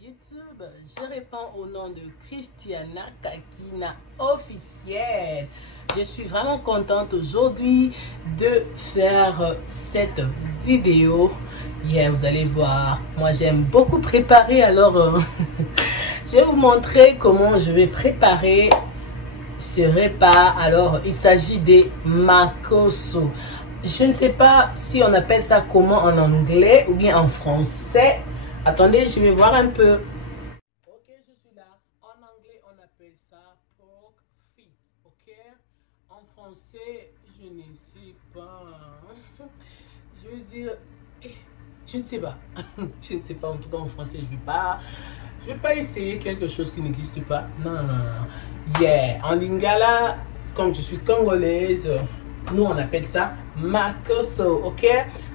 YouTube. Je réponds au nom de Christiana Kakina officielle. Je suis vraiment contente aujourd'hui de faire cette vidéo. Vous allez voir, moi j'aime beaucoup préparer, alors je vais vous montrer comment je vais préparer ce repas. Alors il s'agit des makoso. Je ne sais pas si on appelle ça comment en anglais ou bien en français. Attendez, je vais voir un peu. Ok, je suis là. En anglais, on appelle ça pork feet. Ok. En français, je ne sais pas. Je veux dire, je ne sais pas. Je ne sais pas. En tout cas, en français, je vais pas essayer quelque chose qui n'existe pas. Non, non, non, non. En lingala, comme je suis congolaise, nous on appelle ça makoso, ok?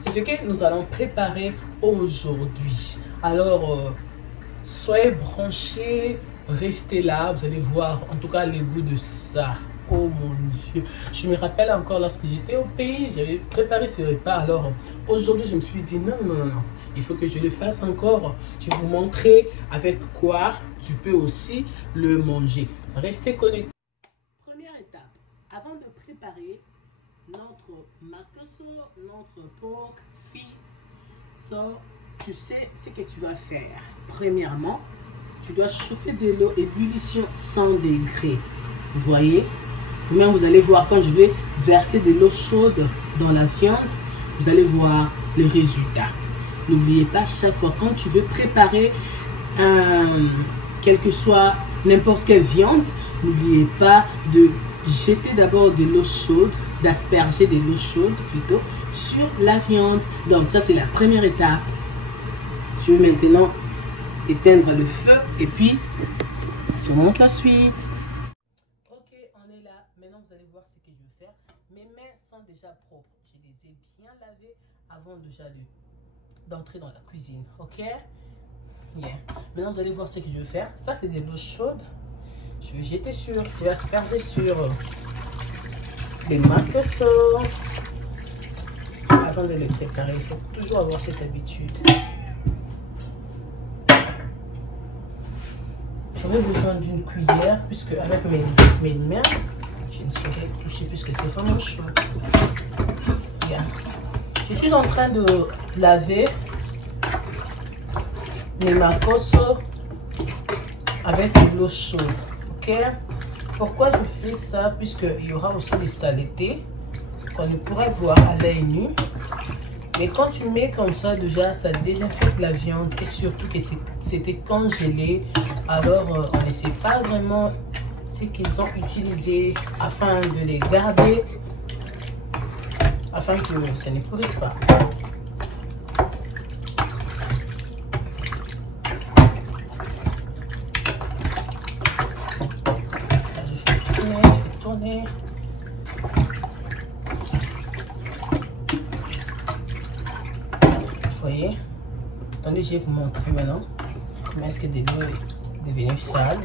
C'est ce que nous allons préparer aujourd'hui. Alors, soyez branchés, restez là, vous allez voir en tout cas le goût de ça. Oh mon Dieu, je me rappelle encore lorsque j'étais au pays, j'avais préparé ce repas. Alors aujourd'hui, je me suis dit non, non, non, non, il faut que je le fasse encore. Je vais vous montrer avec quoi tu peux aussi le manger. Restez connectés. Première étape, avant de préparer notre makoso, notre pork feet, tu sais ce que tu vas faire. Premièrement, tu dois chauffer de l'eau ébullition 100 degrés. Vous voyez? Même vous allez voir quand je vais verser de l'eau chaude dans la viande, vous allez voir le résultat. N'oubliez pas, chaque fois quand tu veux préparer quelle que soit n'importe quelle viande, n'oubliez pas de jeter d'abord de l'eau chaude, d'asperger de l'eau chaude plutôt sur la viande. Donc ça, c'est la première étape. Je vais maintenant éteindre le feu et puis je montre la suite. Ok, on est là. Maintenant, vous allez voir ce que je vais faire. Mes mains sont déjà propres. Je les ai bien lavées avant déjà d'entrer dans la cuisine. Ok? Maintenant, vous allez voir ce que je vais faire. Ça, c'est de l'eau chaude. Je vais jeter sur, je vais asperger sur les makoso. Avant de les préparer, il faut toujours avoir cette habitude. J'aurais besoin d'une cuillère, puisque avec mes mains, je ne saurais toucher puisque c'est vraiment chaud. Je suis en train de laver mes makoso avec de l'eau chaude. Ok? Pourquoi je fais ça? Puisqu'il y aura aussi des saletés qu'on ne pourrait voir à l'œil nu. Mais quand tu mets comme ça, déjà, ça désinfecte la viande et surtout que c'était congelé. Alors, on ne sait pas vraiment ce qu'ils ont utilisé afin de les garder, afin que ça ne pourrisse pas. Je fais tourner. Voyez, attendez, je vais vous montrer maintenant comment est-ce que de l'eau est devenue sale.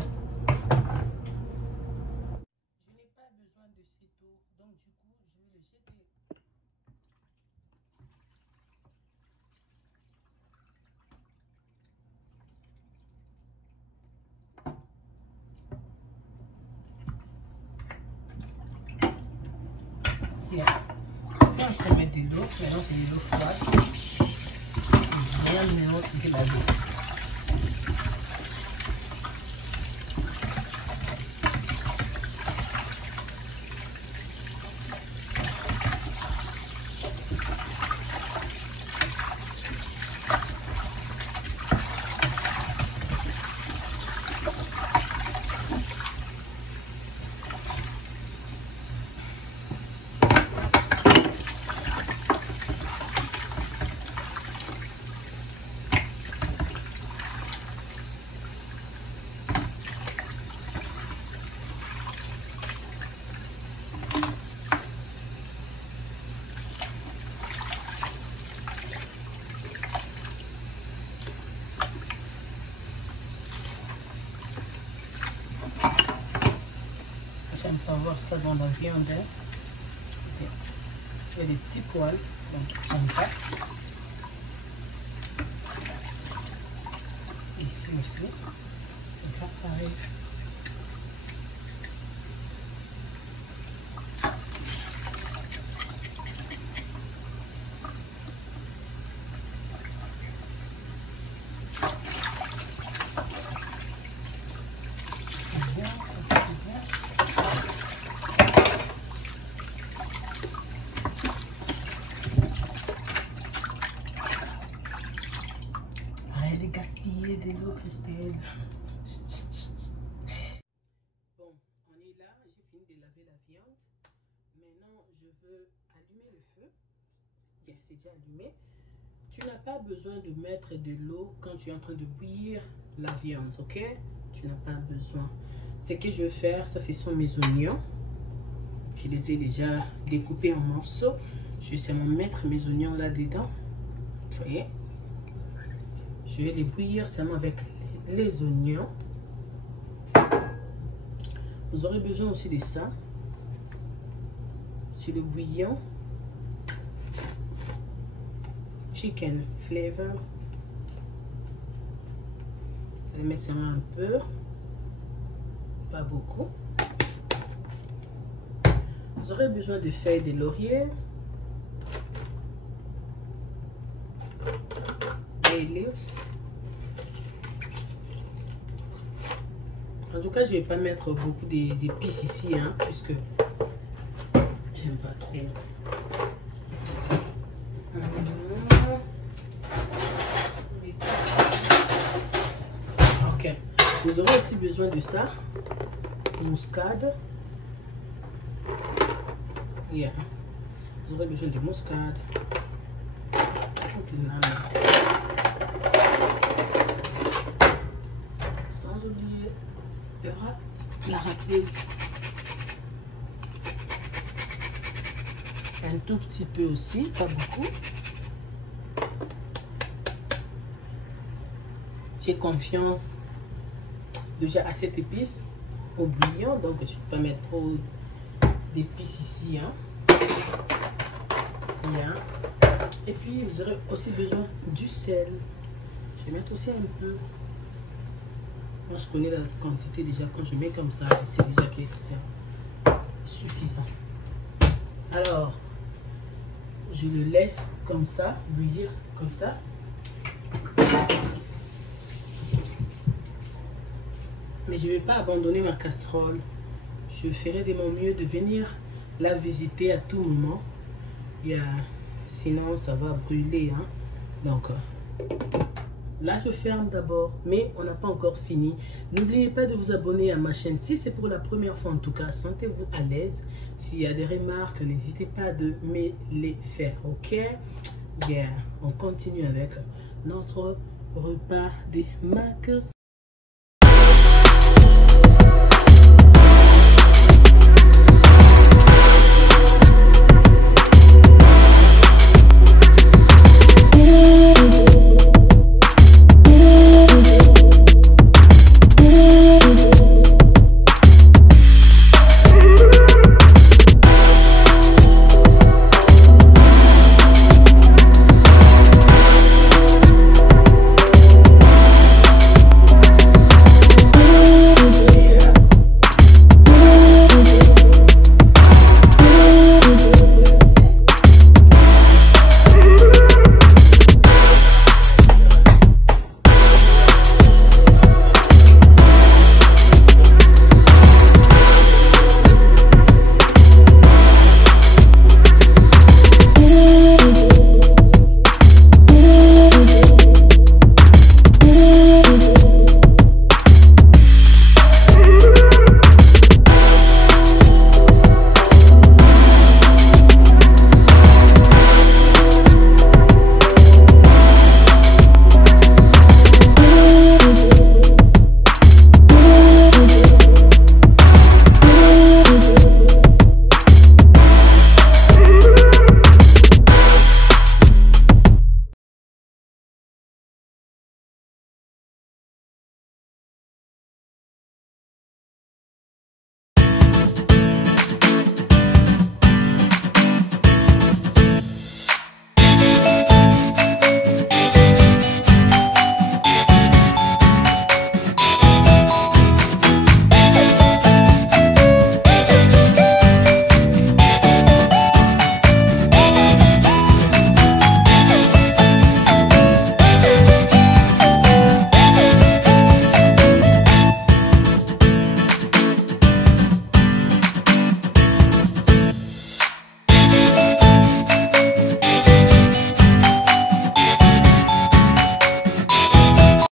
Je n'ai pas besoin de cette eau, donc du coup je vais le jeter. Je vais encore mettre de l'eau, maintenant c'est de l'eau froide. Bien mélanger la l'eau. J'aime pas voir ça dans la viande. Il y a des petits poils, donc j'aime pas. Ici. aussi. Je vais faire pareil. Arrête de gaspiller de l'eau, Christelle. Bon, on est là, j'ai fini de laver la viande. Maintenant, je veux allumer le feu. Bien, c'est déjà allumé. Tu n'as pas besoin de mettre de l'eau quand tu es en train de bouillir la viande, ok? Tu n'as pas besoin. Ce que je vais faire, ça, ce sont mes oignons. Je les ai déjà découpés en morceaux. Je vais seulement mettre mes oignons là-dedans. Vous voyez? Je vais les bouillir seulement avec les oignons. Vous aurez besoin aussi de ça. C'est le bouillon. Chicken flavor. Je vais mettre seulement un peu. Pas beaucoup. Vous aurez besoin de feuilles de laurier. Bay leaves. En tout cas, je ne vais pas mettre beaucoup des épices ici, hein, puisque j'aime pas trop. Ok. Vous aurez aussi besoin de ça. Muscade. Yeah. Vous aurez besoin de muscade. Sans oublier la râpeuse. Un tout petit peu aussi, pas beaucoup. J'ai confiance déjà à cette épice au bouillon, donc je ne vais pas mettre trop d'épices ici. Hein. Bien. Et puis vous aurez aussi besoin du sel. Je vais mettre aussi un peu. Moi je connais la quantité déjà. Quand je mets comme ça, je sais déjà que c'est suffisant. Alors, je le laisse comme ça, bouillir comme ça. Mais je ne vais pas abandonner ma casserole. Je ferai de mon mieux de venir la visiter à tout moment. Sinon, ça va brûler. Hein? Donc, là, je ferme d'abord. Mais on n'a pas encore fini. N'oubliez pas de vous abonner à ma chaîne. Si c'est pour la première fois, en tout cas, sentez-vous à l'aise. S'il y a des remarques, n'hésitez pas de me les faire. Ok? Bien, on continue avec notre repas des macarons.